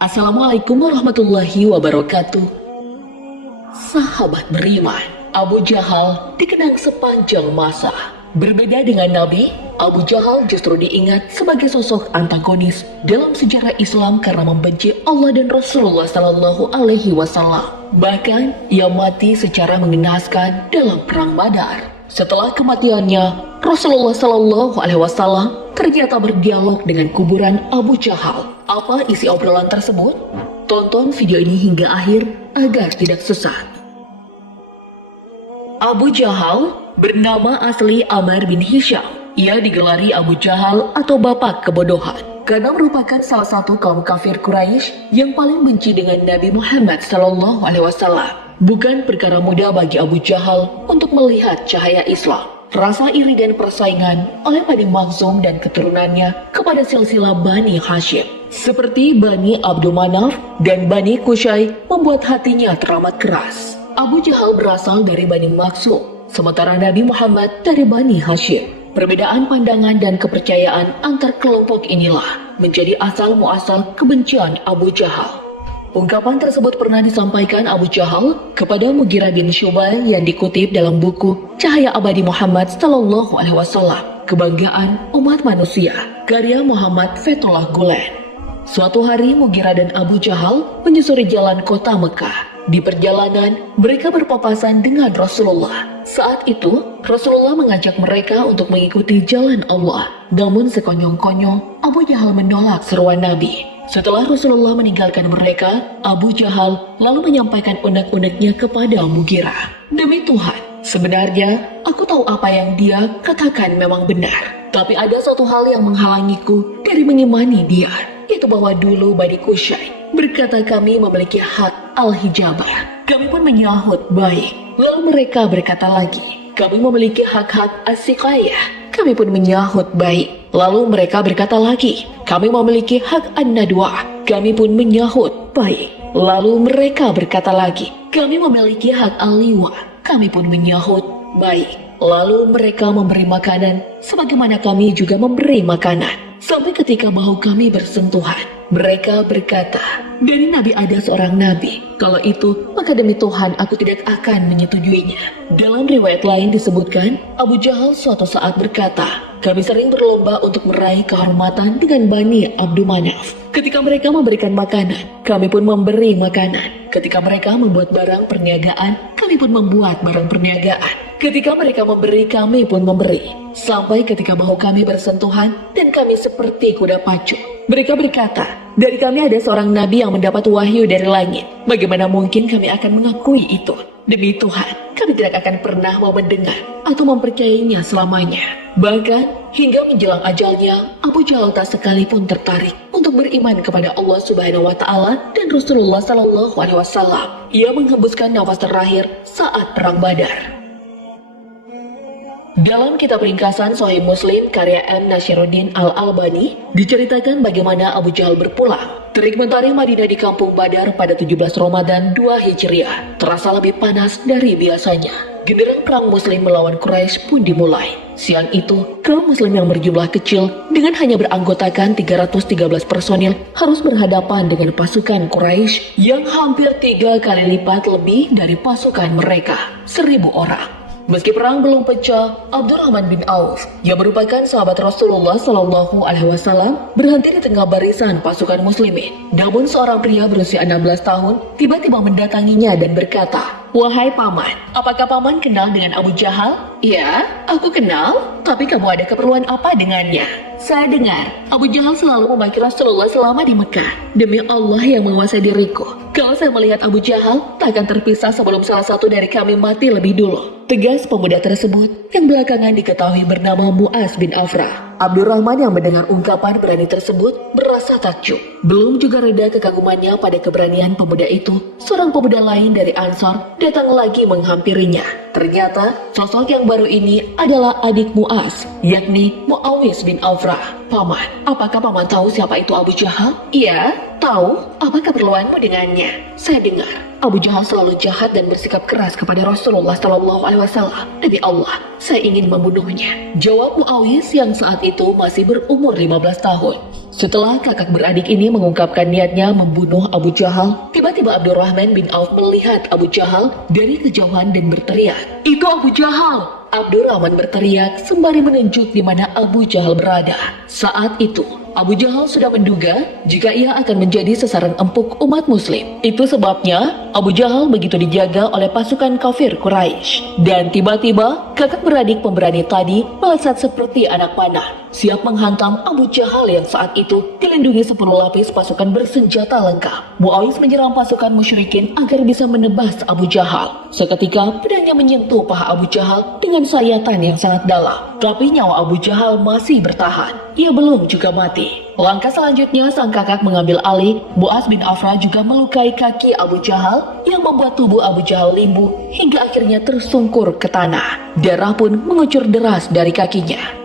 Assalamualaikum warahmatullahi wabarakatuh. Sahabat beriman, Abu Jahal dikenang sepanjang masa. Berbeda dengan Nabi, Abu Jahal justru diingat sebagai sosok antagonis dalam sejarah Islam karena membenci Allah dan Rasulullah Sallallahu Alaihi Wasallam. Bahkan ia mati secara mengenaskan dalam perang Badar. Setelah kematiannya, Rasulullah Sallallahu Alaihi Wasallam ternyata berdialog dengan kuburan Abu Jahal. Apa isi obrolan tersebut? Tonton video ini hingga akhir agar tidak sesat. Abu Jahal bernama asli Amr bin Hisham. Ia digelari Abu Jahal atau Bapak Kebodohan karena merupakan salah satu kaum kafir Quraisy yang paling benci dengan Nabi Muhammad Sallallahu Alaihi Wasallam. Bukan perkara mudah bagi Abu Jahal untuk melihat cahaya Islam. Rasa iri dan persaingan oleh Bani Makhzum dan keturunannya kepada silsilah Bani Hashim, seperti Bani Abdul Manaf dan Bani Qusay, membuat hatinya teramat keras. Abu Jahal berasal dari Bani Makhzum, sementara Nabi Muhammad dari Bani Hashim. Perbedaan pandangan dan kepercayaan antar kelompok inilah menjadi asal-muasal kebencian Abu Jahal. Ungkapan tersebut pernah disampaikan Abu Jahal kepada Mughirah bin Syu'bah yang dikutip dalam buku Cahaya Abadi Muhammad Sallallahu Alaihi Wasallam, Kebanggaan Umat Manusia, karya Muhammad Fethullah Gulen. Suatu hari Mughirah dan Abu Jahal menyusuri jalan kota Mekah. Di perjalanan, mereka berpapasan dengan Rasulullah. Saat itu, Rasulullah mengajak mereka untuk mengikuti jalan Allah. Namun sekonyong-konyong, Abu Jahal menolak seruan Nabi. Setelah Rasulullah meninggalkan mereka, Abu Jahal lalu menyampaikan unek-uneknya kepada Mughirah. Demi Tuhan, sebenarnya aku tahu apa yang dia katakan memang benar. Tapi ada satu hal yang menghalangiku dari mengimani dia, yaitu bahwa dulu Bani Qusay berkata kami memiliki hak al-hijabah. Kami pun menyahut baik. Lalu mereka berkata lagi, kami memiliki hak-hak as-siqayah. Kami pun menyahut baik. Lalu mereka berkata lagi, kami memiliki hak an-nadwa. Kami pun menyahut baik. Lalu mereka berkata lagi, kami memiliki hak al-liwa. Kami pun menyahut baik. Lalu mereka memberi makanan, sebagaimana kami juga memberi makanan. Sampai ketika bahu kami bersentuhan, mereka berkata, dari Nabi ada seorang Nabi. Kalau itu, maka demi Tuhan aku tidak akan menyetujuinya. Dalam riwayat lain disebutkan, Abu Jahal suatu saat berkata, kami sering berlomba untuk meraih kehormatan dengan Bani Abdul Manaf. Ketika mereka memberikan makanan, kami pun memberi makanan. Ketika mereka membuat barang perniagaan, kami pun membuat barang perniagaan. Ketika mereka memberi, kami pun memberi. Sampai ketika bahu kami bersentuhan dan kami seperti kuda pacu. Mereka berkata, dari kami ada seorang nabi yang mendapat wahyu dari langit. Bagaimana mungkin kami akan mengakui itu? Demi Tuhan, kami tidak akan pernah mau mendengar atau mempercayainya selamanya. Bahkan hingga menjelang ajalnya, Abu Jahal tak sekalipun tertarik untuk beriman kepada Allah Subhanahu wa Ta'ala dan Rasulullah Sallallahu Alaihi Wasallam. Ia menghembuskan nafas terakhir saat perang Badar. Dalam kitab ringkasan Sahih Muslim karya M. Nashiruddin Al-Albani, diceritakan bagaimana Abu Jahal berpulang. Terik mentari Madinah di kampung Badar pada 17 Ramadan 2 Hijriah terasa lebih panas dari biasanya. Genderang perang Muslim melawan Quraisy pun dimulai. Siang itu, kaum Muslim yang berjumlah kecil dengan hanya beranggotakan 313 personil harus berhadapan dengan pasukan Quraisy yang hampir 3 kali lipat lebih dari pasukan mereka, 1.000 orang. Meski perang belum pecah, Abdurrahman bin Auf yang merupakan sahabat Rasulullah Sallallahu Alaihi Wasallam berhenti di tengah barisan pasukan muslimin. Namun seorang pria berusia 16 tahun tiba-tiba mendatanginya dan berkata, wahai paman, apakah paman kenal dengan Abu Jahal? Ya, aku kenal. Tapi kamu ada keperluan apa dengannya? Saya dengar Abu Jahal selalu memaki Rasulullah selama di Mekah. Demi Allah yang menguasai diriku, kalau saya melihat Abu Jahal, tak akan terpisah sebelum salah satu dari kami mati lebih dulu. Tegas pemuda tersebut yang belakangan diketahui bernama Mu'az bin Afra. Abdurrahman yang mendengar ungkapan berani tersebut merasa takjub. Belum juga reda kekagumannya pada keberanian pemuda itu, seorang pemuda lain dari Ansar datang lagi menghampirinya. Ternyata sosok yang baru ini adalah adik Mu'az, yakni Mu'az Muawiyah bin Afrah, "Paman, apakah paman tahu siapa itu Abu Jahal?" "Iya, tahu. Apa keperluanmu dengannya?" "Saya dengar Abu Jahal selalu jahat dan bersikap keras kepada Rasulullah SAW. Demi Allah, saya ingin membunuhnya," jawab Muawiyah yang saat itu masih berumur 15 tahun. Setelah kakak beradik ini mengungkapkan niatnya membunuh Abu Jahal, tiba-tiba Abdurrahman bin Auf melihat Abu Jahal dari kejauhan dan berteriak, "Itu Abu Jahal!" Abdurrahman berteriak sembari menunjuk di mana Abu Jahal berada. Saat itu, Abu Jahal sudah menduga jika ia akan menjadi sasaran empuk umat muslim. Itu sebabnya Abu Jahal begitu dijaga oleh pasukan kafir Quraisy. Dan tiba-tiba kakak beradik pemberani tadi melesat seperti anak panah, siap menghantam Abu Jahal yang saat itu dilindungi 10 lapis pasukan bersenjata lengkap. Muawiyah menyerang pasukan musyrikin agar bisa menebas Abu Jahal. Seketika pedangnya menyentuh paha Abu Jahal dengan sayatan yang sangat dalam. Tapi nyawa Abu Jahal masih bertahan. Ia belum juga mati. Langkah selanjutnya sang kakak mengambil alih. Mu'adz bin Afrah juga melukai kaki Abu Jahal yang membuat tubuh Abu Jahal limbu hingga akhirnya tersungkur ke tanah. Darah pun mengucur deras dari kakinya.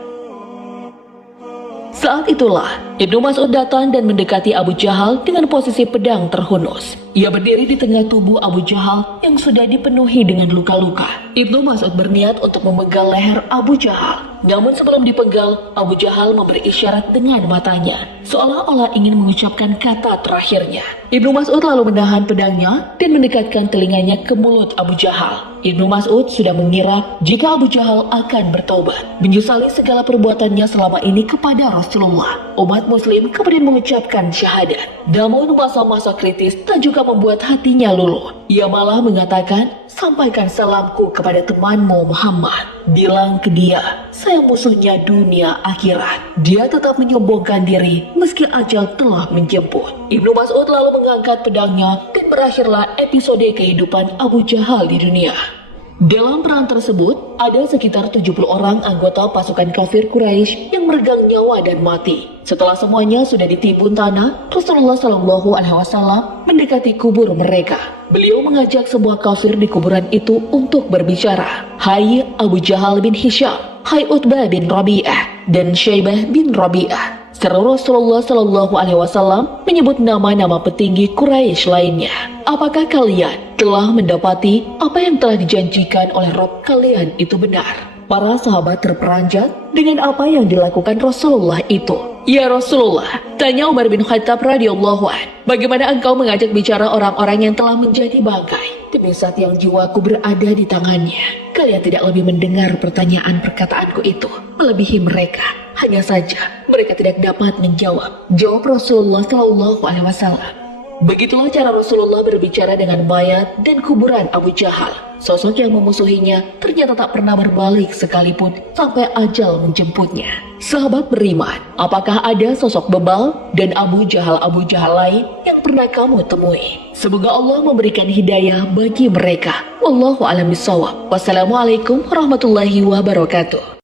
Saat itulah Ibnu Mas'ud datang dan mendekati Abu Jahal dengan posisi pedang terhunus. Ia berdiri di tengah tubuh Abu Jahal yang sudah dipenuhi dengan luka-luka. Ibnu Mas'ud berniat untuk memegal leher Abu Jahal. Namun sebelum dipenggal, Abu Jahal memberi isyarat dengan matanya, seolah-olah ingin mengucapkan kata terakhirnya. Ibnu Mas'ud lalu menahan pedangnya dan mendekatkan telinganya ke mulut Abu Jahal. Ibnu Mas'ud sudah mengira jika Abu Jahal akan bertobat, menyesali segala perbuatannya selama ini kepada Rasulullah. Umat muslim kemudian mengucapkan syahadat. Namun masa-masa kritis tak juga membuat hatinya luluh. Ia malah mengatakan, "Sampaikan salamku kepada temanmu Muhammad. Bilang ke dia, saya musuhnya dunia akhirat." Dia tetap menyombongkan diri meski ajal telah menjemput. Ibnu Mas'ud lalu mengangkat pedangnya dan berakhirlah episode kehidupan Abu Jahal di dunia. Dalam perang tersebut, ada sekitar 70 orang anggota pasukan kafir Quraisy yang meregang nyawa dan mati. Setelah semuanya sudah ditimbun tanah, Rasulullah SAW mendekati kubur mereka. Beliau mengajak semua kafir di kuburan itu untuk berbicara. "Hai Abu Jahal bin Hisham, hai Utbah bin Rabi'ah, dan Syaibah bin Rabi'ah." Seru Rasulullah SAW menyebut nama-nama petinggi Quraisy lainnya. "Apakah kalian telah mendapati apa yang telah dijanjikan oleh Rabb kalian itu benar?" Para sahabat terperanjat dengan apa yang dilakukan Rasulullah itu. "Ya Rasulullah," tanya Umar bin Khattab radhiyallahu anhu, "bagaimana engkau mengajak bicara orang-orang yang telah menjadi bangkai? Demi saat yang jiwaku berada di tangannya, kalian tidak lebih mendengar pertanyaan perkataanku itu melebihi mereka. Hanya saja mereka tidak dapat menjawab," jawab Rasulullah SAW. Begitulah cara Rasulullah berbicara dengan mayat dan kuburan Abu Jahal. Sosok yang memusuhinya ternyata tak pernah berbalik sekalipun sampai ajal menjemputnya. Sahabat beriman, apakah ada sosok bebal dan Abu Jahal lain yang pernah kamu temui? Semoga Allah memberikan hidayah bagi mereka. Wallahu a'lam bishawab. Wassalamualaikum warahmatullahi wabarakatuh.